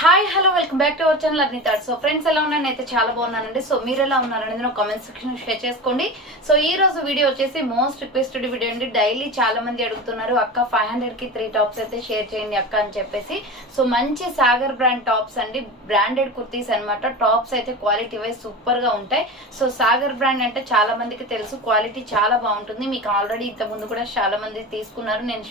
Hi hello welcome back to our channel Arni thoughts. So friends ఎలా ఉన్నాను అయితే చాలా బాగున్నానండి. సో మీరు ఎలా ఉన్నారనేది నా కామెంట్ సెక్షన్ షేర్ చేసుకోండి. సో ఈ రోజు వీడియో వచ్చేసి మోస్ట్ రిక్వెస్టెడ్ వీడియో అండి. డైలీ చాలా మంది అడుగుతున్నారు అక్క 500 కి 3 టాప్స్ అయితే షేర్ చేయండి అక్క అని చెప్పేసి. సో మంచి సాగర్ బ్రాండ్ టాప్స్ అండి, బ్రాండెడ్ కుర్తీస్ అనమాట. టాప్స్ అయితే క్వాలిటీ వైజ్ సూపర్ గా ఉంటాయి. సో సాగర్ బ్రాండ్ అంటే చాలా మందికి తెలుసు, క్వాలిటీ చాలా బాగుంటుంది. మీకు ఆల్రెడీ ఇంత ముందు కూడా చాలా మంది తీసుకున్నారు, నేను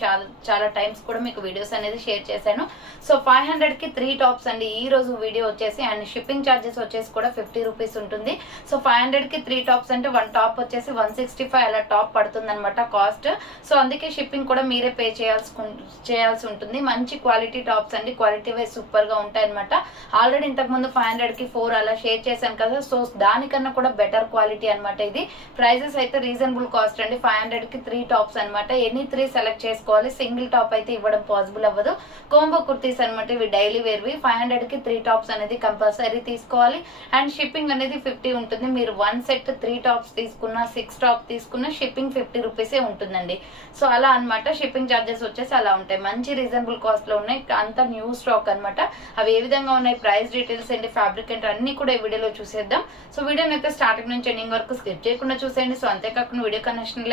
చాలా టైమ్స్ కూడా మీకు వీడియోస్ అనేది షేర్ చేశాను. సో 500 కి 3 టాప్స్ అండి ఈ రోజు వీడియో వచ్చేసి. అండ్ షిప్పింగ్ చార్జెస్ వచ్చేసి కూడా 50 రూపీస్ ఉంటుంది. సో 500 కి 3 టాప్స్ అంటే 1 టాప్ వచ్చేసి 165 అలా టాప్ పడుతుంది అనమాట కాస్ట్. సో అందుకే షిప్పింగ్ కూడా మీరే పే చేయాల్సి ఉంటుంది. మంచి క్వాలిటీ టాప్స్ అండి, క్వాలిటీ వైజ్ సూపర్ గా ఉంటాయి అనమాట. ఆల్రెడీ ఇంతకు ముందు 500 కి 4 అలా షేర్ చేశాను కదా, సో దానికన్నా కూడా బెటర్ క్వాలిటీ అనమాట. ఇది ప్రైజెస్ అయితే రీజనబుల్ కాస్ట్ అండి. 500 కి 3 టాప్స్ అనమాట. ఎనీ 3 సెలెక్ట్ చేసుకోవాలి, సింగిల్ టాప్ అయితే ఇవ్వడం పాసిబుల్ అవ్వదు. కోంబో కుర్తీస్ అనమాట, ఇవి డైలీ వేర్వి. 500 కి 3 టాప్స్ అనేది కంపల్సరీ తీసుకోవాలి. అండ్ షిప్పింగ్ అనేది 50 ఉంటుంది. మీరు 1 సెట్ 3 టాప్స్ తీసుకున్నా 6 టాప్ తీసుకున్నా షిప్పింగ్ 50 రూపీసే ఉంటుందండి. సో అలా అనమాట. షిప్పింగ్ చార్జెస్ వచ్చేసి అలా ఉంటాయి. మంచి రీజనబుల్ కాస్ట్ లో ఉన్నాయి, అంతా న్యూ స్టాక్ అనమాట. అవి ఏ విధంగా ఉన్నాయి, ప్రైస్ డీటెయిల్స్ ఏంటి, ఫ్యాబ్రిక్ ఏంటి అన్ని కూడా ఈ వీడియోలో చూసేద్దాం. సో వీడియోని అయితే స్టార్టింగ్ నుంచి ఎండింగ్ వరకు స్కిప్ చేయకుండా చూసేయండి. సో అంతేకాకుండా వీడియో కనెక్షన్లు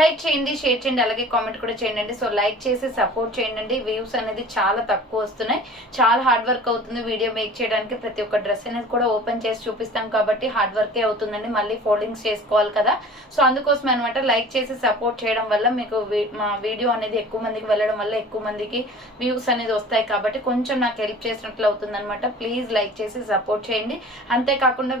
లైక్ చేయండి, షేర్ చేయండి, అలాగే కామెంట్ కూడా చేయండి. సో లైక్ చేసి సపోర్ట్ చేయండి. వ్యూస్ అనేది చాలా తక్కువ వస్తున్నాయి, చాలా హార్డ్ వర్క్ అవుతుంది వీడియో మేక్ చేయడానికి. ప్రతి ఒక్క డ్రెస్ అనేది కూడా ఓపెన్ చేసి చూపిస్తాం కాబట్టి హార్డ్ వర్కే అవుతుందండి, మళ్ళీ ఫోల్డింగ్స్ చేసుకోవాలి కదా. సో అందుకోసం అనమాట. లైక్ చేసి సపోర్ట్ చేయడం వల్ల మీకు మా వీడియో అనేది ఎక్కువ మందికి వెళ్ళడం వల్ల ఎక్కువ మందికి వ్యూస్ అనేది వస్తాయి కాబట్టి కొంచెం నాకు హెల్ప్ చేసినట్లు అవుతుంది అనమాట. ప్లీజ్ లైక్ చేసి సపోర్ట్ చేయండి. అంతేకాకుండా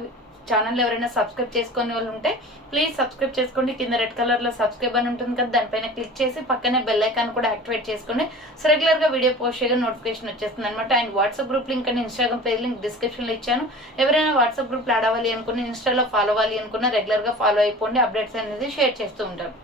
ఛానల్ ఎవరైనా సబ్స్క్రైబ్ చేసుకునే వాళ్ళు ఉంటే ప్లీజ్ సబ్స్క్రైబ్ చేసుకోండి. కింద రెడ్ కలర్ లో సబ్స్క్రైబ్ అని ఉంటుంది కదా, దానిపైన క్లిక్ చేసి పక్కనే బెల్ ఐకాన్ కూడా యాక్టివేట్ చేసుకోండి. సో రెగ్యులర్ గా వీడియో పోస్ట్ చేయగా నోటిఫికేషన్ వచ్చేస్తుంది అనమాట. And WhatsApp group link and Instagram page link description లో ఇచ్చాను. ఎవరైనా వాట్సాప్ గ్రూప్ లో యాడ్ అవ్వాలి అనుకుని, ఇన్స్టాలో ఫాలో అవ్వాలి అనుకున్నా రెగ్యులర్ గా ఫాలో అయిపోండి. అప్డేట్స్ అనేది షేర్ చేస్తూ ఉంటాను.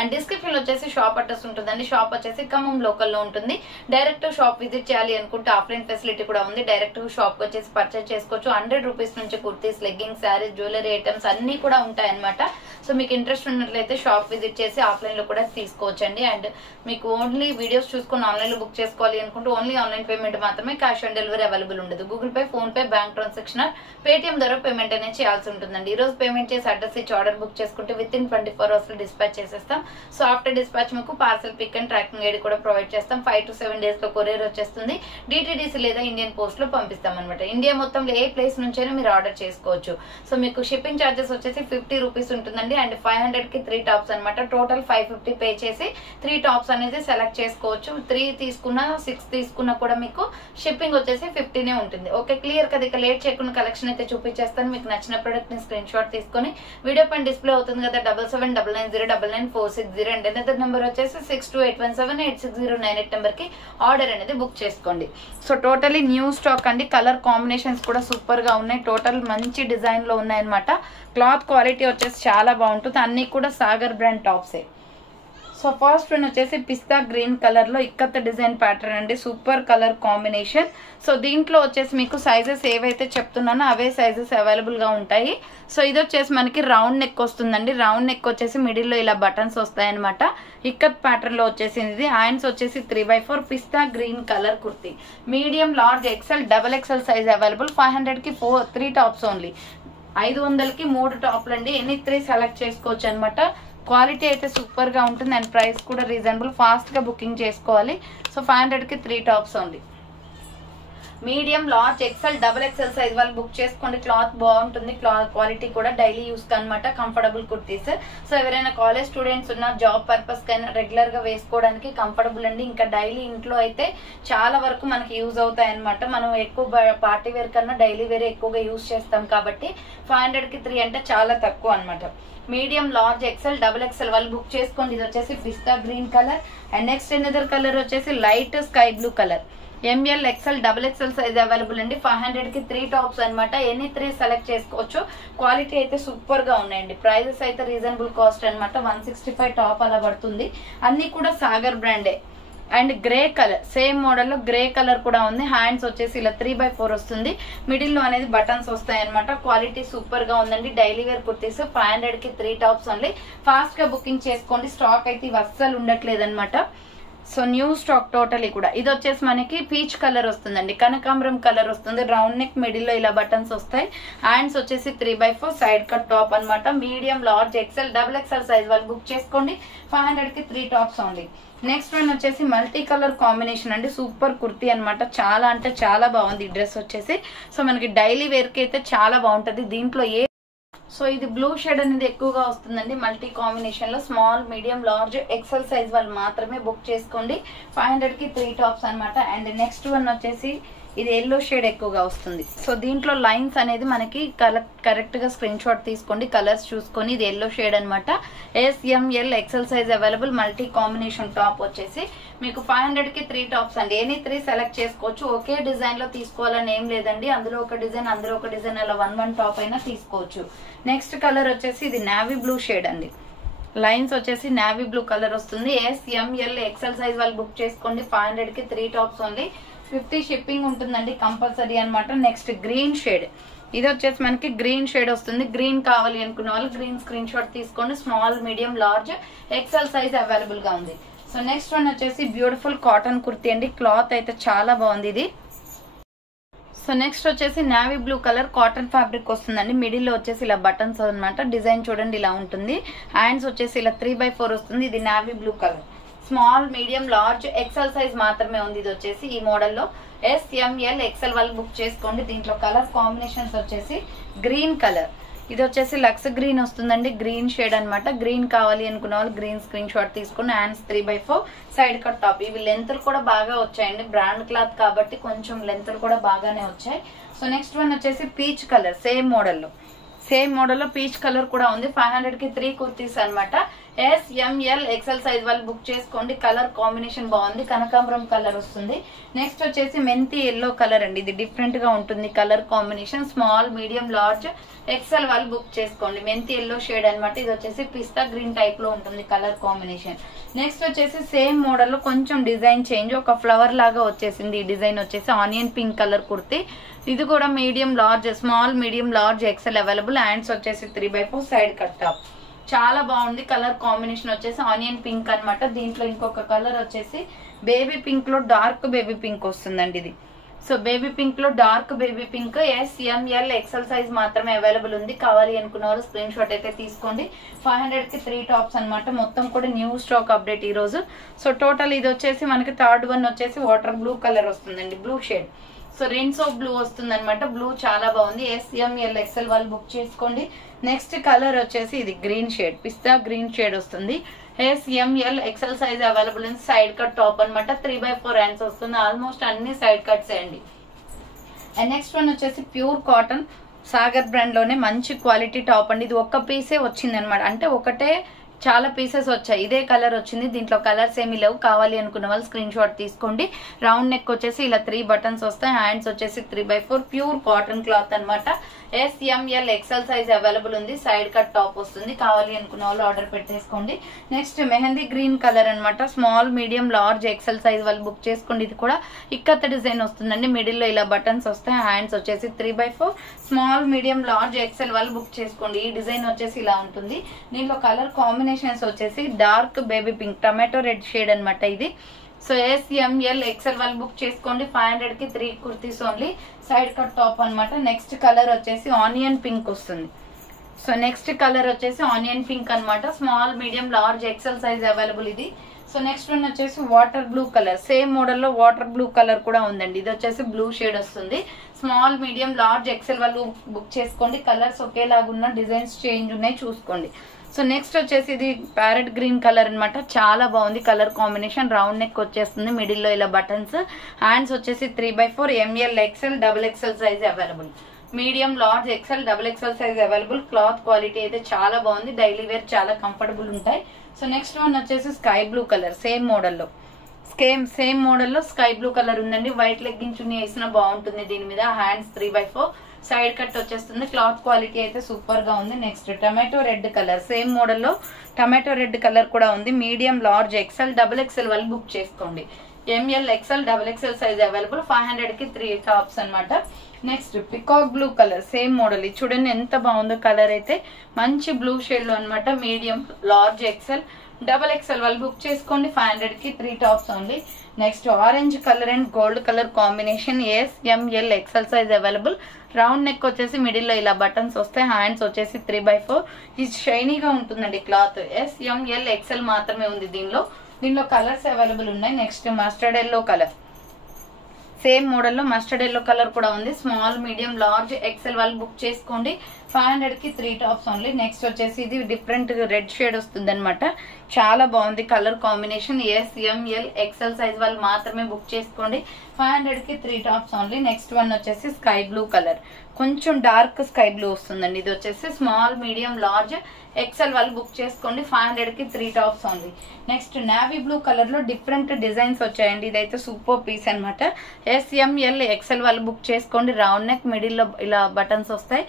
అండ్ డిస్క్రిప్షన్ లో వచ్చేసి షాప్ అడ్రస్ ఉంటుందండి. షాప్ వచ్చేసి ఖమ్మం లోకల్ లో ఉంటుంది. డైరెక్ట్ షాప్ విజిట్ చేయాలి అనుకుంటే ఆఫ్లైన్ ఫెసిలిటీ కూడా ఉంది. డైరెక్ట్ షాప్ వచ్చేసి పర్చేస్ చేసుకోవచ్చు. 100 రూపీస్ నుంచి kurtis, leggings, saris, jewellery items అన్ని కూడా ఉంటాయి అనమాట. సో మీకు ఇంట్రెస్ట్ ఉన్నట్లయితే షాప్ విజిట్ చేసి ఆఫ్లైన్ లో కూడా తీసుకోవచ్చండి. అండ్ మీకు ఓన్లీ వీడియోస్ చూసుకుని ఆన్లైన్ లో బుక్ చేసుకోవాలి అనుకుంటే ఓన్లీ ఆన్లైన్ పేమెంట్ మాత్రమే, క్యాష్ ఆన్ డెలివరీ అవైలబుల్ ఉండదు. Google Pay, PhonePe, bank transaction, Paytm ద్వారా పేమెంట్ అనేది చేయాల్సి ఉంటుందండి. ఈ రోజు పేమెంట్ చేసి అడ్రస్ ఇచ్చి ఆర్డర్ బుక్ చేసుకుంటే విత్ ఇన్ 24 hours లో డిస్పాచ్ చేసేస్తాం. సో ఆఫ్టర్ డిస్పాచ్ మీకు parcel pick and tracking ID కూడా ప్రొవైడ్ చేస్తాం. 5 to 7 days లో కొరియర్ వచ్చేస్తుంది. డిటిడిసి లేదా ఇండియన్ పోస్ట్ లో పంపిస్తాం అనమాట. ఇండియా మొత్తంలో ఏ ప్లేస్ నుంచైనా మీరు ఆర్డర్ చేసుకోవచ్చు. సో మీకు షిప్పింగ్ చార్జెస్ వచ్చేసి 50 రూపీస్ ఉంటుందండి. అండ్ 500 కి 3 టాప్స్ అనమాట. టోటల్ 550 పే చేసి 3 టాప్స్ అనేది సెలెక్ట్ చేసుకోవచ్చు. 3 తీసుకున్నా 6 తీసుకున్నా కూడా మీకు షిప్పింగ్ వచ్చేసి 50నే ఉంటుంది. ఓకే, క్లియర్ కదా. ఇక లేట్ చేయకుండా కలెక్షన్ అయితే చూపించేస్తాను. మీకు నచ్చిన ప్రొడక్ట్ ని స్క్రీన్ షాట్ తీసుకొని వీడియో పైన డిస్ప్లే అవుతుంది కదా 7799099460 అండ్ అదర్ నెంబర్ వచ్చేసి 6281786098 నెంబర్ కి ఆర్డర్ అనేది బుక్ చేసుకోండి. సో టోటలీ న్యూ స్టాక్ అండి. కలర్ కాంబినేషన్స్ కూడా సూపర్ గా ఉన్నాయి. టోటల్ మంచి డిజైన్ లో ఉన్నాయన్నమాట. క్లాత్ క్వాలిటీ వచ్చేసి చాలా బాగుంటుంది. అన్ని కూడా సాగర్ బ్రాండ్ టాప్సే. సో ఫస్ట్ వన్ వచ్చేసి పిస్తా గ్రీన్ కలర్ లో ఇక్కత్ డిజైన్ ప్యాటర్న్ అండి. Super colour combination. సో దీంట్లో వచ్చేసి మీకు సైజెస్ ఏవైతే చెప్తున్నానో అవే సైజెస్ అవైలబుల్ గా ఉంటాయి. సో ఇది వచ్చేసి మనకి రౌండ్ నెక్ వస్తుందండి. రౌండ్ నెక్ వచ్చేసి మిడిల్ లో ఇలా బటన్స్ వస్తాయన్నమాట. ఇక్కత్ ప్యాటర్న్ లో వచ్చేసింది. హ్యాండ్స్ వచ్చేసి 3/4 పిస్తా green colour kurti. Medium, large, XL, double XL size available. 500 కి 3 టాప్స్ ఓన్లీ. 500 కి 3 టాప్లు అండి. ఎనీ 3 సెలెక్ట్ చేసుకోవచ్చు అనమాట. క్వాలిటీ అయితే సూపర్ గా ఉంటుంది అండ్ ప్రైస్ కూడా రీజనబుల్. ఫాస్ట్ గా బుకింగ్ చేసుకోవాలి. సో 500 కి 3 tops only. Medium, large, XL, double XL size వాళ్ళు బుక్ చేసుకోండి. క్లాత్ బాగుంటుంది, క్వాలిటీ కూడా డైలీ యూస్ అనమాట. కంఫర్టబుల్ కుర్తీస్. సో ఎవరైనా కాలేజ్ స్టూడెంట్స్ ఉన్న, జాబ్ పర్పస్ కైనా రెగ్యులర్ గా వేసుకోవడానికి కంఫర్టబుల్ అండి. ఇంకా డైలీ ఇంట్లో అయితే చాలా వరకు మనకి యూజ్ అవుతాయి అనమాట. మనం ఎక్కువ పార్టీ వేర్ కన్నా డైలీ వేరే ఎక్కువగా యూజ్ చేస్తాం కాబట్టి 500 కి 3 అంటే చాలా తక్కువ అనమాట. Medium, large, XL, double XL వాళ్ళు బుక్ చేసుకోండి. ఇది వచ్చేసి పిస్తా green colour. And next another colour వచ్చేసి light sky blue colour. ML, XL, double XL size available అండి. 500 కి 3 టాప్స్ అనమాట. ఎనీ 3 సెలెక్ట్ చేసుకోవచ్చు. క్వాలిటీ అయితే సూపర్ గా ఉన్నాయండి. ప్రైజెస్ అయితే రీజనబుల్ కాస్ట్ అనమాట. 165 టాప్ అలా పడుతుంది. అన్ని కూడా సాగర్ బ్రాండే. And grey colour, same model లో గ్రే కలర్ కూడా ఉంది. హ్యాండ్స్ వచ్చేసి ఇలా 3/4 వస్తుంది. మిడిల్ లో అనేది బటన్స్ వస్తాయి అనమాట. క్వాలిటీ సూపర్ గా ఉందండి. డైలీ వేర్ కుర్తీస్ 500 కి 3 టాప్స్ ఓన్లీ. ఫాస్ట్ గా బుకింగ్ చేసుకోండి. స్టాక్ అయితే ఇవి అస్సలు ఉండట్లేదు అనమాట. సో న్యూ స్టాక్ టోటలీ కూడా. ఇది వచ్చేసి మనకి పీచ్ కలర్ వస్తుందండి, కనకాంబరం కలర్ వస్తుంది. రౌండ్ నెక్, మిడిల్ లో ఇలా బటన్స్ వస్తాయి. హ్యాండ్స్ వచ్చేసి 3/4 సైడ్ కట్ టాప్ అనమాట. Medium, large, XL, double XL size వాళ్ళు బుక్ చేసుకోండి. 500 కి 3 టాప్స్ ఓన్లీ. నెక్స్ట్ వన్ వచ్చేసి మల్టీ కలర్ కాంబినేషన్ అండి, సూపర్ కుర్తీ అనమాట. చాలా అంటే చాలా బాగుంది ఈ డ్రెస్ వచ్చేసి. సో మనకి డైలీ వేర్ కి అయితే చాలా బాగుంటది. దీంట్లో సో ఇది బ్లూ షేడ్ అనేది ఎక్కువగా వస్తుందండి మల్టీ కాంబినేషన్ లో. Small, medium, large, XL size వాళ్ళు మాత్రమే బుక్ చేసుకోండి. 500 కి 3 టాప్స్ అనమాట. అండ్ నెక్స్ట్ వన్ వచ్చేసి ఇది ఎల్లో షేడ్ ఎక్కువగా వస్తుంది. సో దీంట్లో లైన్స్ అనేది మనకి కరెక్ట్ గా స్క్రీన్ షాట్ తీసుకోండి, కలర్స్ చూసుకొని. ఇది ఎల్లో షేడ్ అనమాట. SML XL size available. Multi combination top వచ్చేసి మీకు 500 కి 3 టాప్స్ అండి. ఎనీ 3 సెలెక్ట్ చేసుకోవచ్చు. ఒకే డిజైన్ లో తీసుకోవాలని ఏం లేదండి. అందులో ఒక డిజైన్, అందులో ఒక డిజైన్, అలా 1 టాప్ అయినా తీసుకోవచ్చు. నెక్స్ట్ కలర్ వచ్చేసి ఇది నావీ బ్లూ షేడ్ అండి. లైన్స్ వచ్చేసి నావీ బ్లూ కలర్ వస్తుంది. SML ఎక్సెల్ సైజ్ వాళ్ళు బుక్ చేసుకోండి. 500 కి 3 టాప్స్ ఓన్లీ. 50 షిప్పింగ్ ఉంటుందండి కంపల్సరీ అనమాట. Next green shade. ఇది వచ్చేసి మనకి గ్రీన్ షేడ్ వస్తుంది. గ్రీన్ కావాలి అనుకున్న వాళ్ళు గ్రీన్ స్క్రీన్ షాట్ తీసుకోండి. Small, medium, large, XL size available గా ఉంది. సో నెక్స్ట్ వన్ వచ్చేసి బ్యూటిఫుల్ కాటన్ కుర్తీ అండి. క్లాత్ అయితే చాలా బాగుంది ఇది. సో నెక్స్ట్ వచ్చేసి navy blue colour cotton fabric వస్తుందండి. మిడిల్ లో వచ్చేసి ఇలా బటన్స్ అనమాట. డిజైన్ చూడండి ఇలా ఉంటుంది. హ్యాండ్స్ వచ్చేసి ఇలా 3/4 వస్తుంది. ఇది navy blue colour. Small, medium, large, XL size మాత్రమే ఉంది. ఇది వచ్చేసి ఈ మోడల్లో SML ఎక్సెల్ వాళ్ళు బుక్ చేసుకోండి. దీంట్లో కలర్ కాంబినేషన్స్ వచ్చేసి గ్రీన్ కలర్. ఇది వచ్చేసి లక్స్ గ్రీన్ వస్తుందండి. గ్రీన్ షేడ్ అనమాట. గ్రీన్ కావాలి అనుకున్న వాళ్ళు గ్రీన్ స్క్రీన్ షాట్ తీసుకుని. Hands 3/4 side cut top. ఇవి లెంత్లు కూడా బాగా వచ్చాయండి. బ్రాండ్ క్లాత్ కాబట్టి కొంచెం లెంత్లు కూడా బాగానే వచ్చాయి. సో నెక్స్ట్ వన్ వచ్చేసి పీచ్ కలర్. సేమ్ మోడల్లో పీచ్ కలర్ కూడా ఉంది. 500 కి 3 కుర్తీస్ అనమాట. SML ఎక్సెల్ సైజ్ వాళ్ళు బుక్ చేసుకోండి. కలర్ కాంబినేషన్ బాగుంది, కనకాంబరం కలర్ వస్తుంది. నెక్స్ట్ వచ్చేసి మెంతి ఎల్లో కలర్ అండి. ఇది డిఫరెంట్ గా ఉంటుంది colour combination. Small, medium, large, XL వాళ్ళు బుక్ చేసుకోండి. మెంతి ఎల్లో షేడ్ అనమాట. ఇది వచ్చేసి పిస్తా గ్రీన్ టైప్ లో ఉంటుంది కలర్ కాంబినేషన్. నెక్స్ట్ వచ్చేసి సేమ్ మోడల్ లో కొంచెం డిజైన్ చేంజ్, ఒక ఫ్లవర్ లాగా వచ్చేసింది. ఈ డిజైన్ వచ్చేసి ఆనియన్ పింక్ కలర్ కుర్తీ. ఇది కూడా medium, large, small, medium, large, XL available. Hands వచ్చేసి 3/4 సైడ్ కట్ టాప్. చాలా బాగుంది. కలర్ కాంబినేషన్ వచ్చేసి ఆనియన్ పింక్ అనమాట. దీంట్లో ఇంకొక కలర్ వచ్చేసి బేబీ పింక్ లో డార్క్ బేబీ పింక్ వస్తుందండి ఇది. సో బేబీ పింక్ లో dark baby pink. SML XL size మాత్రమే అవైలబుల్ ఉంది. కావాలి అనుకున్న వాళ్ళు స్క్రీన్ షాట్ అయితే తీసుకోండి. 500 కి 3 టాప్స్ అనమాట. మొత్తం కూడా న్యూ స్టాక్ అప్డేట్ ఈ రోజు. సో టోటల్ ఇది వచ్చేసి మనకి థర్డ్ వన్ వచ్చేసి వాటర్ బ్లూ కలర్ వస్తుందండి, బ్లూ షేడ్. సో రెయిన్సో బ్లూ వస్తుంది అనమాట. బ్లూ చాలా బాగుంది. SML ఎక్సెల్ వాళ్ళు బుక్ చేసుకోండి. నెక్స్ట్ కలర్ వచ్చేసి ఇది గ్రీన్ షేడ్, పిస్తా గ్రీన్ షేడ్ వస్తుంది. SML ఎక్సెల్ సైజ్ అవైలబుల్ ఉంది. సైడ్ కట్ టాప్ అనమాట. 3/4 హ్యాండ్స్ వస్తుంది. ఆల్మోస్ట్ అన్ని సైడ్ కట్స్ అండి. అండ్ నెక్స్ట్ వన్ వచ్చేసి ప్యూర్ కాటన్ సాగర్ బ్రాండ్ లోనే మంచి క్వాలిటీ టాప్ అండి. ఇది ఒక్క పీసే వచ్చింది అనమాట. అంటే ఒకటే చాలా పీసెస్ వచ్చాయి. ఇదే కలర్ వచ్చింది. దీంట్లో కలర్స్ ఏమీ లేవు. కావాలి అనుకున్న వాళ్ళు స్క్రీన్ షాట్ తీసుకోండి. రౌండ్ నెక్ వచ్చేసి ఇలా 3 బటన్స్ వస్తాయి. హ్యాండ్స్ వచ్చేసి 3/4 ప్యూర్ కాటన్ క్లాత్ అనమాట. SML ఎక్సెల్ సైజ్ అవైలబుల్ ఉంది. సైడ్ కట్ టాప్ వస్తుంది. కావాలి అనుకున్న వాళ్ళు ఆర్డర్ పెట్టేసుకోండి. నెక్స్ట్ మెహందీ గ్రీన్ కలర్ అనమాట. Small, medium, large, XL size వాళ్ళు బుక్ చేసుకోండి. ఇది కూడా ఇక్కత డిజైన్ వస్తుందండి. మిడిల్ లో ఇలా బటన్స్ వస్తాయి. హ్యాండ్స్ వచ్చేసి 3/4 స్మాల్, మీడియం, లార్జ్, ఎక్సెల్ వాళ్ళు బుక్ చేసుకోండి. ఈ డిజైన్ వచ్చేసి ఇలా ఉంటుంది. దీంట్లో కలర్ కాంబినేషన్స్ వచ్చేసి dark baby pink, tomato red shade అనమాట ఇది. సో SML ఎక్సెల్ వాళ్ళు బుక్ చేసుకోండి. 500 కి 3 kurtis only. Side cut top అనమాట. నెక్స్ట్ కలర్ వచ్చేసి ఆనియన్ పింక్ వస్తుంది. సో నెక్స్ట్ కలర్ వచ్చేసి ఆనియన్ పింక్ అనమాట. Small, medium, large, XL size available ఇది. సో నెక్స్ట్ వన్ వచ్చేసి వాటర్ బ్లూ కలర్. సేమ్ మోడల్లో వాటర్ బ్లూ కలర్ కూడా ఉందండి. ఇది వచ్చేసి బ్లూ షేడ్ వస్తుంది. స్మాల్, మీడియం, లార్జ్, ఎక్సెల్ వాళ్ళు బుక్ చేసుకోండి. కలర్స్ ఒకేలాగున్న, డిజైన్స్ చేంజ్ ఉన్నాయి, చూసుకోండి. సో నెక్స్ట్ వచ్చేసి ఇది ప్యారెట్ గ్రీన్ కలర్ అనమాట. చాలా బాగుంది కలర్ కాంబినేషన్. రౌండ్ నెక్ వచ్చేస్తుంది. మిడిల్ లో ఇలా బటన్స్. హ్యాండ్స్ వచ్చేసి 3/4 ML XL, double XL size available. Medium, large, XL, double XL size available. Cloth quality అయితే చాలా బాగుంది. డైలీ వేర్ చాలా కంఫర్టబుల్ ఉంటాయి. సో నెక్స్ట్ వన్ వచ్చేసి స్కై బ్లూ కలర్. సేమ్ మోడల్లో స్కై బ్లూ కలర్ ఉందండి. వైట్ లెగ్గింగ్ చున్నీ వేసినా బాగుంటుంది దీని మీద. హ్యాండ్స్ 3/4 సైడ్ కట్ వచ్చేస్తుంది. క్లాత్ క్వాలిటీ అయితే సూపర్ గా ఉంది. Next tomato red colour. Same మోడల్లో టమాటో రెడ్ కలర్ కూడా ఉంది. Medium, large, XL, double XL వాళ్ళు బుక్ చేసుకోండి. ML XL, double XL size available. 500 కి 3 టాప్స్ అనమాట. Next peacock blue colour. Same model. చూడండి ఎంత బాగుందో కలర్ అయితే. మంచి బ్లూ షేడ్ లో అనమాట. మీడియం, లార్జ్, ఎక్సెల్, XXL వాళ్ళు బుక్ చేసుకోండి 500 కి 3 tops only. Next orange colour and gold colour combination SML XL size available. Round neck వచ్చేసి మిడిల్ లో ఇలా బటన్స్ వస్తాయి. హ్యాండ్స్ వచ్చేసి 3/4. ఇది షైనీగా ఉంటుందండి క్లాత్. SML XL మాత్రమే ఉంది దీనిలో కలర్స్ అవైలబుల్ ఉన్నాయి. Next mustard yellow colour, same మోడల్లో మస్టర్డ్ ఎల్లో కలర్ కూడా ఉంది. స్మాల్ మీడియం లార్జ్ XL వాళ్ళు బుక్ చేసుకోండి 500 కి 3 టాప్స్ ఓన్లీ. నెక్స్ట్ వచ్చేసి ఇది డిఫరెంట్ రెడ్ షేడ్ వస్తుంది అనమాట. చాలా బాగుంది colour combination. SML XL size వాళ్ళు మాత్రమే బుక్ చేసుకోండి 500 కి 3 టాప్స్ ఓన్లీ. నెక్స్ట్ వన్ వచ్చేసి స్కై బ్లూ కలర్, కొంచెం డార్క్ స్కై బ్లూ వస్తుందండి. ఇది వచ్చేసి స్మాల్ మీడియం లార్జ్ XL వాళ్ళు బుక్ చేసుకోండి 500 కి 3 tops only. Next navy blue colour లో డిఫరెంట్ డిజైన్స్ వచ్చాయండి. ఇదైతే సూపర్ పీస్ అనమాట. SML XL వాళ్ళు బుక్ చేసుకోండి. రౌండ్ నెక్ మిడిల్ లో ఇలా బటన్స్ వస్తాయి.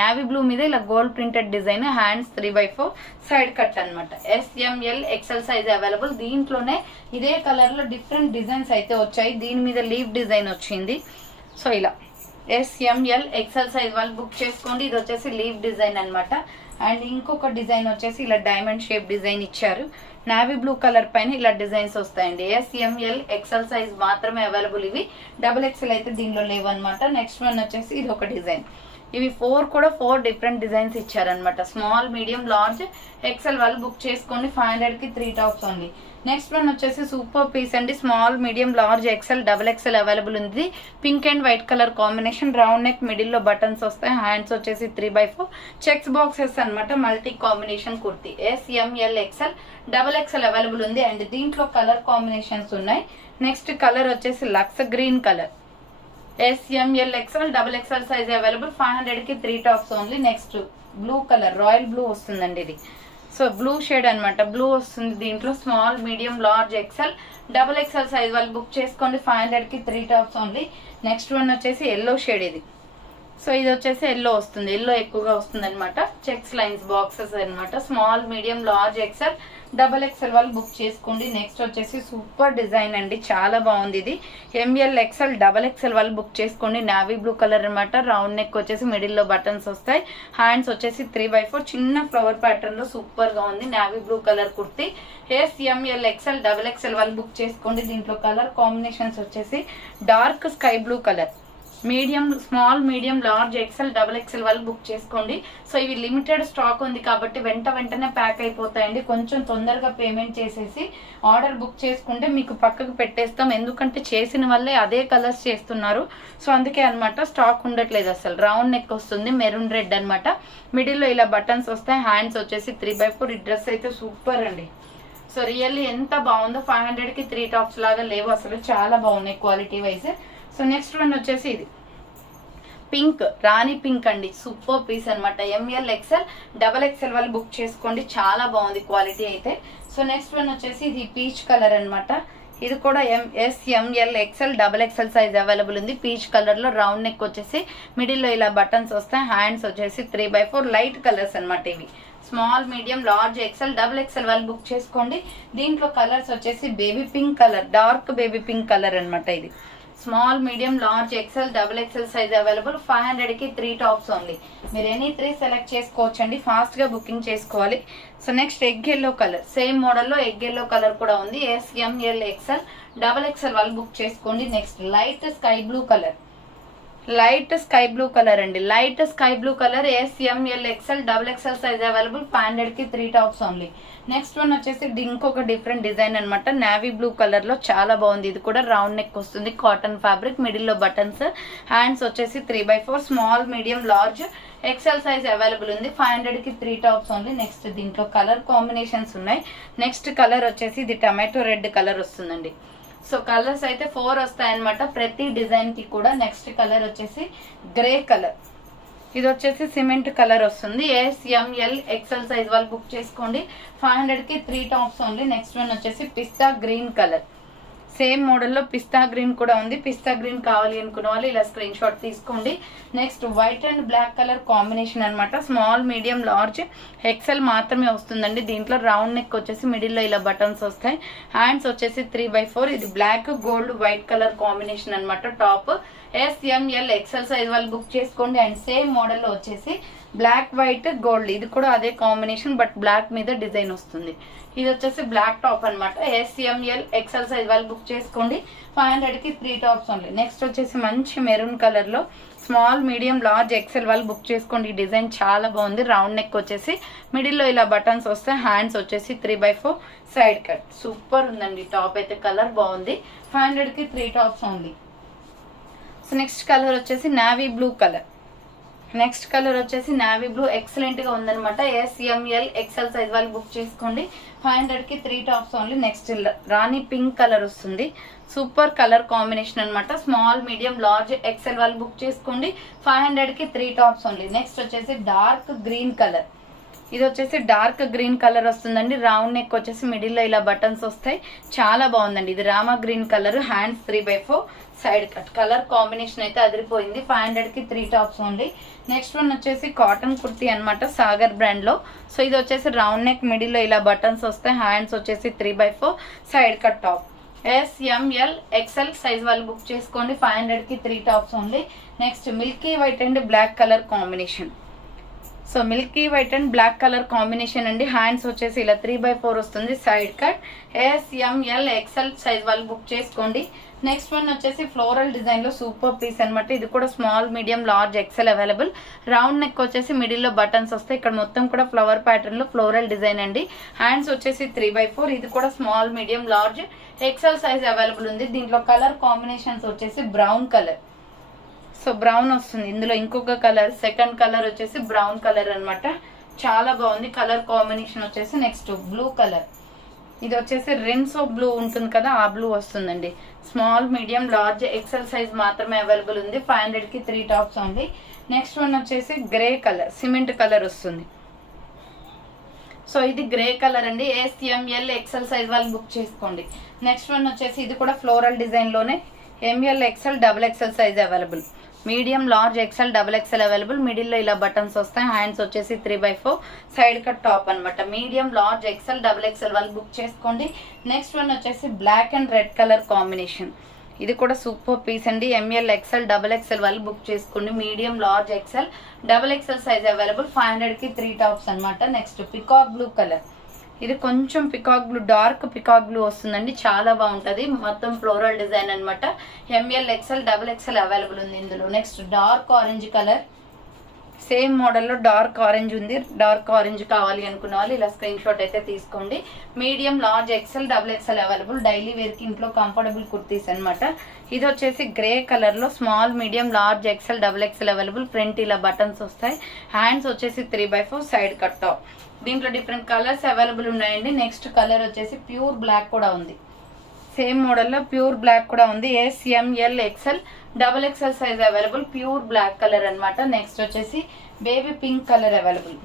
నావీ బ్లూ మీద ఇలా gold printed design. Hands 3/4 side cut అనమాట. SML XL size available. దీంట్లోనే ఇదే కలర్ లో డిఫరెంట్ డిజైన్స్ అయితే వచ్చాయి. దీని మీద లీవ్ డిజైన్ వచ్చింది. సో ఇలా SML XL సైజ్ వాళ్ళు బుక్ చేసుకోండి. ఇది వచ్చేసి లీవ్ డిజైన్ అనమాట. అండ్ ఇంకొక డిజైన్ వచ్చేసి ఇలా డైమండ్ షేప్ డిజైన్ ఇచ్చారు. నావీ బ్లూ కలర్ పైన ఇలా డిజైన్స్ వస్తాయండి. SML XL సైజ్ మాత్రమే అవైలబుల్. ఇవి XXL అయితే దీనిలో లేవు అనమాట. నెక్స్ట్ వన్ వచ్చేసి ఇది ఒక డిజైన్. ఇవి 4 డిఫరెంట్ డిజైన్స్ ఇచ్చారనమాట. స్మాల్ మీడియం లార్జ్ XL వాళ్ళు బుక్ చేసుకోండి 500 కి 3 టాప్స్ ఓన్లీ. నెక్స్ట్ వన్ వచ్చేసి సూపర్ పీస్ అండి. Small medium large XL XXL available ఉంది. Pink and white colour combination. Round neck middle లో బటన్స్ వస్తాయి. హ్యాండ్స్ వచ్చేసి 3/4 చెక్స్ బాక్సెస్ అనమాట. Multi combination kurti. SML XL XXL available ఉంది. అండ్ దీంట్లో colour combinations ఉన్నాయి. నెక్స్ట్ కలర్ వచ్చేసి లక్స్ green colour. SML XL XXL size available 500 కి 3 tops only. Next blue colour royal blue వస్తుందండి. ఇది సో బ్లూ షేడ్ అనమాట. బ్లూ వస్తుంది దీంట్లో. Small medium large XL XXL size వాళ్ళు బుక్ చేసుకోండి 500 కి 3 టాప్స్ ఓన్లీ. నెక్స్ట్ వన్ వచ్చేసి ఎల్లో షేడ్. ఇది సో ఇది వచ్చేసి ఎల్లో వస్తుంది. ఎల్లో ఎక్కువగా వస్తుంది అనమాట. చెక్స్ లైన్స్ బాక్సెస్ అనమాట. Small medium large XL XXL వాళ్ళు బుక్ చేసుకోండి. నెక్స్ట్ వచ్చేసి సూపర్ డిజైన్ అండి. చాలా బాగుంది. ఇది ML XL XXL వాళ్ళు బుక్ చేసుకోండి. నావీ బ్లూ కలర్ అనమాట. రౌండ్ నెక్ వచ్చేసి మిడిల్ లో బటన్స్ వస్తాయి. హ్యాండ్స్ వచ్చేసి 3/4 చిన్న ఫ్లవర్ ప్యాటర్న్ లో సూపర్ గా ఉంది. Navy blue colour kurti. SML XL XXL వాళ్ళు బుక్ చేసుకోండి. దీంట్లో కలర్ కాంబినేషన్స్ వచ్చేసి dark sky blue colour, medium small medium large XL XXL వాళ్ళు బుక్ చేసుకోండి. సో ఇవి లిమిటెడ్ స్టాక్ ఉంది కాబట్టి వెంటనే ప్యాక్ అయిపోతాయండి. కొంచెం తొందరగా పేమెంట్ చేసేసి ఆర్డర్ బుక్ చేసుకుంటే మీకు పక్కకు పెట్టేస్తాం. ఎందుకంటే చేసిన వల్లే అదే కలర్స్ చేస్తున్నారు. సో అందుకే అనమాట స్టాక్ ఉండట్లేదు అసలు. రౌండ్ నెక్ వస్తుంది, మెరూన్ రెడ్ అనమాట. మిడిల్ లో ఇలా బటన్స్ వస్తాయి. హ్యాండ్స్ వచ్చేసి 3/4. ఈ డ్రెస్ అయితే సూపర్ అండి. సో రియల్లీ ఎంత బాగుందో. 500 కి 3 టాప్స్ లాగా లేవు అసలు. చాలా బాగున్నాయి quality wise. So next one వచ్చేసి ఇది పింక్, రాణి పింక్ అండి. సూపర్ పీస్ అనమాట. ML XL XXL వాళ్ళు బుక్ చేసుకోండి. చాలా బాగుంది క్వాలిటీ అయితే. సో నెక్స్ట్ వన్ వచ్చేసి ఇది పీచ్ కలర్ అనమాట. ఇది కూడా SML XL XXL size available ఉంది. పీచ్ కలర్ లో రౌండ్ నెక్ వచ్చేసి మిడిల్ లో ఇలా బటన్స్ వస్తాయి. హ్యాండ్స్ వచ్చేసి 3/4 లైట్ కలర్స్ అనమాట. ఇవి small medium large XL XXL వాళ్ళు బుక్ చేసుకోండి. దీంట్లో కలర్స్ వచ్చేసి baby pink colour, dark baby pink colour అనమాట. ఇది small medium large XL XXL size available 500 కి 3 టాప్స్ ఓన్లీ. మీరు ఎనీ 3 సెలెక్ట్ చేసుకోవచ్చండి. ఫాస్ట్ గా బుకింగ్ చేసుకోవాలి. So next egg yellow colour, same model లో ఎగ్ ఎల్లో కలర్ కూడా ఉంది. SML XL XXL వాళ్ళు బుక్ చేసుకోండి. Next light sky blue colour, light sky blue colour అండి. Light sky blue colour SML XL XXL size available 500 కి 3 tops only. Next one వచ్చేసి ఇంకొక different design అనమాట. Navy blue colour లో చాలా బాగుంది. ఇది కూడా రౌండ్ నెక్ వస్తుంది. కాటన్ ఫ్యాబ్రిక్, మిడిల్ లో బటన్స్. హ్యాండ్స్ వచ్చేసి 3/4 small medium large XL size available ఉంది. 500 కి 3 టాప్స్ ఓన్లీ. నెక్స్ట్ దీంట్లో కలర్ కాంబినేషన్స్ ఉన్నాయి. నెక్స్ట్ కలర్ వచ్చేసి ఇది టమాటో రెడ్ కలర్ వస్తుందండి. సో కలర్స్ అయితే 4 వస్తాయన్నమాట ప్రతి డిజైన్ కి కూడా. నెక్స్ట్ కలర్ వచ్చేసి గ్రే కలర్. ఇది వచ్చేసి సిమెంట్ కలర్ వస్తుంది. SML XL సైజ్ వాళ్ళు బుక్ చేసుకోండి. 500 కి 3 టాప్స్ ఓన్లీ. నెక్స్ట్ వన్ వచ్చేసి పిస్తా గ్రీన్ కలర్. సేమ్ మోడల్లో పిస్తా గ్రీన్ కూడా ఉంది. పిస్తా గ్రీన్ కావాలి అనుకున్న వాళ్ళు ఇలా స్క్రీన్ షాట్ తీసుకోండి. Next white and black colour combination అనమాట. స్మాల్ మీడియం లార్జ్ XL మాత్రమే వస్తుందండి. దీంట్లో రౌండ్ నెక్ వచ్చేసి మిడిల్ లో ఇలా బటన్స్ వస్తాయి. హ్యాండ్స్ వచ్చేసి 3/4. ఇది black gold white colour combination అనమాట. టాప్ SML XL సైజ్ వాళ్ళు బుక్ చేసుకోండి. అండ్ సేమ్ మోడల్లో వచ్చేసి బ్లాక్ వైట్ గోల్డ్, ఇది కూడా అదే కాంబినేషన్ బట్ బ్లాక్ మీద డిజైన్ వస్తుంది. ఇది వచ్చేసి బ్లాక్ టాప్ అనమాట. SML XL సైజ్ వాళ్ళు బుక్ చేసుకోండి. 500 కి 3 టాప్స్ ఓన్లీ. నెక్స్ట్ వచ్చేసి మంచి మెరూన్ కలర్ లో స్మాల్ మీడియం లార్జ్ XL వాళ్ళు బుక్ చేసుకోండి. ఈ డిజైన్ చాలా బాగుంది. రౌండ్ నెక్ వచ్చేసి మిడిల్ లో ఇలా బటన్స్ వస్తాయి. హ్యాండ్స్ వచ్చేసి 3/4 సైడ్ కట్. సూపర్ ఉందండి టాప్ అయితే, కలర్ బాగుంది. 500 కి 3 tops only. So next colour వచ్చేసి navy blue colour. Next colour వచ్చేసి నావీ బ్లూ ఎక్సలెంట్ గా ఉందనమాట. SML XL సైజ్ వాళ్ళు బుక్ చేసుకోండి. 500 కి 3 tops only. Next rani pink colour వస్తుంది. సూపర్ కలర్ కాంబినేషన్ అనమాట. స్మాల్ మీడియం లార్జ్ XL వాళ్ళు బుక్ చేసుకోండి. 500 కి 3 టాప్స్ ఓన్లీ. నెక్స్ట్ వచ్చేసి డార్క్ గ్రీన్ కలర్. ఇది వచ్చేసి డార్క్ గ్రీన్ కలర్ వస్తుందండి. రౌండ్ నెక్ వచ్చేసి మిడిల్ లో ఇలా బటన్స్ వస్తాయి. చాలా బాగుందండి. ఇది Rama green colour. Hands 3/4 side cut. Colour combination అయితే అదిరిపోయింది. 500 కి 3 టాప్స్ ఓన్లీ. నెక్స్ట్ వన్ వచ్చేసి కాటన్ కుర్తీ అనమాట, సాగర్ బ్రాండ్ లో. సో ఇది వచ్చేసి రౌండ్ నెక్ మిడిల్ లో ఇలా బటన్స్ వస్తాయి. హ్యాండ్స్ వచ్చేసి 3/4 side cut top. SML XL size వాళ్ళు బుక్ చేసుకోండి. 500 కి 3 tops only. Next milky white and black colour combination. So milky white and black colour combination అండి. హ్యాండ్స్ వచ్చేసి ఇలా 3/4 వస్తుంది side cut. SML XL size వాళ్ళు బుక్ చేసుకోండి. నెక్స్ట్ వన్ వచ్చేసి ఫ్లోరల్ డిజైన్ లో సూపర్ పీస్ అనమాట. ఇది కూడా small medium large XL available. Round neck వచ్చేసి మిడిల్ లో బటన్స్ వస్తాయి. ఇక్కడ మొత్తం కూడా ఫ్లవర్ ప్యాటర్న్ లో ఫ్లోరల్ డిజైన్ అండి. హ్యాండ్స్ వచ్చేసి 3/4. ఇది కూడా small medium large XL size available ఉంది. దీంట్లో కలర్ కాంబినేషన్స్ వచ్చేసి బ్రౌన్ కలర్. సో బ్రౌన్ వస్తుంది. ఇందులో ఇంకొక కలర్, సెకండ్ కలర్ వచ్చేసి బ్రౌన్ కలర్ అనమాట. చాలా బాగుంది కలర్ కాంబినేషన్ వచ్చేసి. Next blue colour. ఇది వచ్చేసి రెన్సో బ్లూ ఉంటుంది కదా, ఆ బ్లూ వస్తుందండి. Small medium large XL size మాత్రమే అవైలబుల్ ఉంది. 500 కి 3 టాప్స్ ఓన్లీ. నెక్స్ట్ వన్ వచ్చేసి గ్రే కలర్, సిమెంట్ కలర్ వస్తుంది. సో ఇది గ్రే కలర్ అండి. SML XL సైజ్ వాళ్ళు బుక్ చేసుకోండి. నెక్స్ట్ వన్ వచ్చేసి ఇది కూడా ఫ్లోరల్ డిజైన్ లోనే ML XL XXL size available. Medium large XL XXL available. Middle లో ఇలా బటన్స్ వస్తాయి. హ్యాండ్స్ వచ్చేసి 3/4 సైడ్ కట్ టాప్ అనమాట. మీడియం లార్జ్ XL XXL వాళ్ళు బుక్ చేసుకోండి. నెక్స్ట్ వన్ వచ్చేసి black and red colour combination. ఇది కూడా సూపర్ పీస్ అండి. ML XL XXL వాళ్ళు బుక్ చేసుకోండి. Medium large XL XXL size available. 500 కి 3 టాప్స్ అనమాట. Next peacock blue colour. ఇది కొంచెం peacock blue, dark peacock blue వస్తుందండి. చాలా బాగుంటది. మొత్తం ఫ్లోరల్ డిజైన్ అనమాట. ML XL XXL అవైలబుల్ ఉంది ఇందులో. Next dark orange colour. Same model లో డార్క్ ఆరెంజ్ ఉంది. డార్క్ ఆరెంజ్ కావాలి అనుకున్న వాళ్ళు ఇలా స్క్రీన్ షాట్ అయితే తీసుకోండి. Medium large XL XXL available. Daily wear కి ఇంట్లో కంఫర్టబుల్ కుర్తీస్ అనమాట. ఇది వచ్చేసి గ్రే కలర్ లో small medium large XL XXL available. Front ఇలా బటన్స్ వస్తాయి. హ్యాండ్స్ వచ్చేసి 3/4 సైడ్ కట్ టాప్. దీంట్లో డిఫరెంట్ కలర్స్ అవైలబుల్ ఉన్నాయండి. నెక్స్ట్ కలర్ వచ్చేసి ప్యూర్ బ్లాక్ కూడా ఉంది. సేమ్ మోడల్లో ప్యూర్ బ్లాక్ కూడా ఉంది. SML XL XXL size available. Pure black colour అనమాట. నెక్స్ట్ వచ్చేసి baby pink colour available.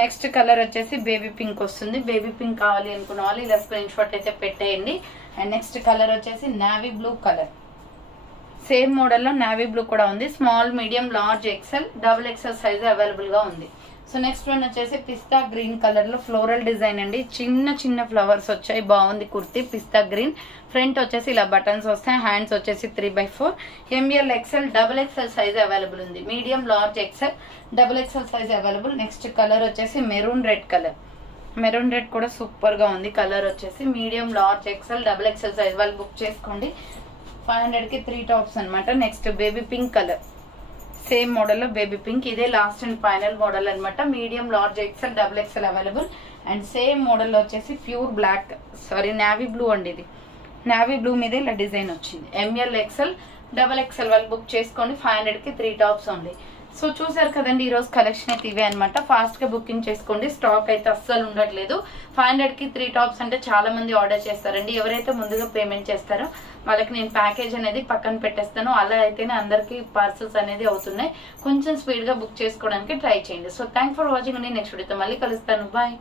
Next colour వచ్చేసి బేబీ పింక్ వస్తుంది. బేబీ పింక్ కావాలి అనుకున్న వాళ్ళు ఇలా స్క్రీన్ షాట్ అయితే పెట్టేయండి. అండ్ నెక్స్ట్ కలర్ వచ్చేసి నావీ బ్లూ కలర్. సేమ్ మోడల్లో నావీ బ్లూ కూడా ఉంది. Small medium large XL XXL size available గా ఉంది. సో నెక్స్ట్ వన్ వచ్చేసి పిస్తా గ్రీన్ కలర్ లో ఫ్లోరల్ డిజైన్ అండి. చిన్న చిన్న ఫ్లవర్స్ వచ్చాయి. బాగుంది కుర్తీ. పిస్తా గ్రీన్. ఫ్రంట్ వచ్చేసి ఇలా బటన్స్ వస్తాయి. హ్యాండ్స్ వచ్చేసి 3/4. ML XL XXL size available ఉంది. Medium large XL XXL size available. Next colour వచ్చేసి maroon red colour. Maroon red కూడా సూపర్ గా ఉంది. కలర్ వచ్చేసి medium large XL XXL size వాళ్ళు బుక్ చేసుకోండి. 500 కి 3 టాప్స్ అనమాట. Next baby pink colour. Same model లో బేబీ పింక్. ఇదే లాస్ట్ అండ్ ఫైనల్ మోడల్ అనమాట. Medium large XL XXL available. And same model వచ్చేసి pure black, sorry navy blue అండి. ఇది నావీ బ్లూ మీద ఇలా డిజైన్ వచ్చింది. ML XL XXL వాళ్ళు బుక్ చేసుకోండి. 500 కి 3 టాప్స్ ఉంది. సో చూసారు కదండి, ఈ రోజు కలెక్షన్ అయితే ఇవే అనమాట. ఫాస్ట్ గా బుకింగ్ చేసుకోండి. స్టాక్ అయితే అస్సలు ఉండట్లేదు. 500 కి 3 టాప్స్ అంటే చాలా మంది ఆర్డర్ చేస్తారండి. ఎవరైతే ముందుగా పేమెంట్ చేస్తారో వాళ్ళకి నేను ప్యాకేజ్ అనేది పక్కన పెట్టేస్తాను. అలా అయితేనే అందరికి పార్సల్స్ అనేది అవుతున్నాయి. కొంచెం స్పీడ్ గా బుక్ చేసుకోవడానికి ట్రై చేయండి. సో థ్యాంక్ ఫర్ వాచింగ్ అండి. నెక్స్ట్ వీడియోతో మళ్ళీ కలుస్తాను. బాయ్.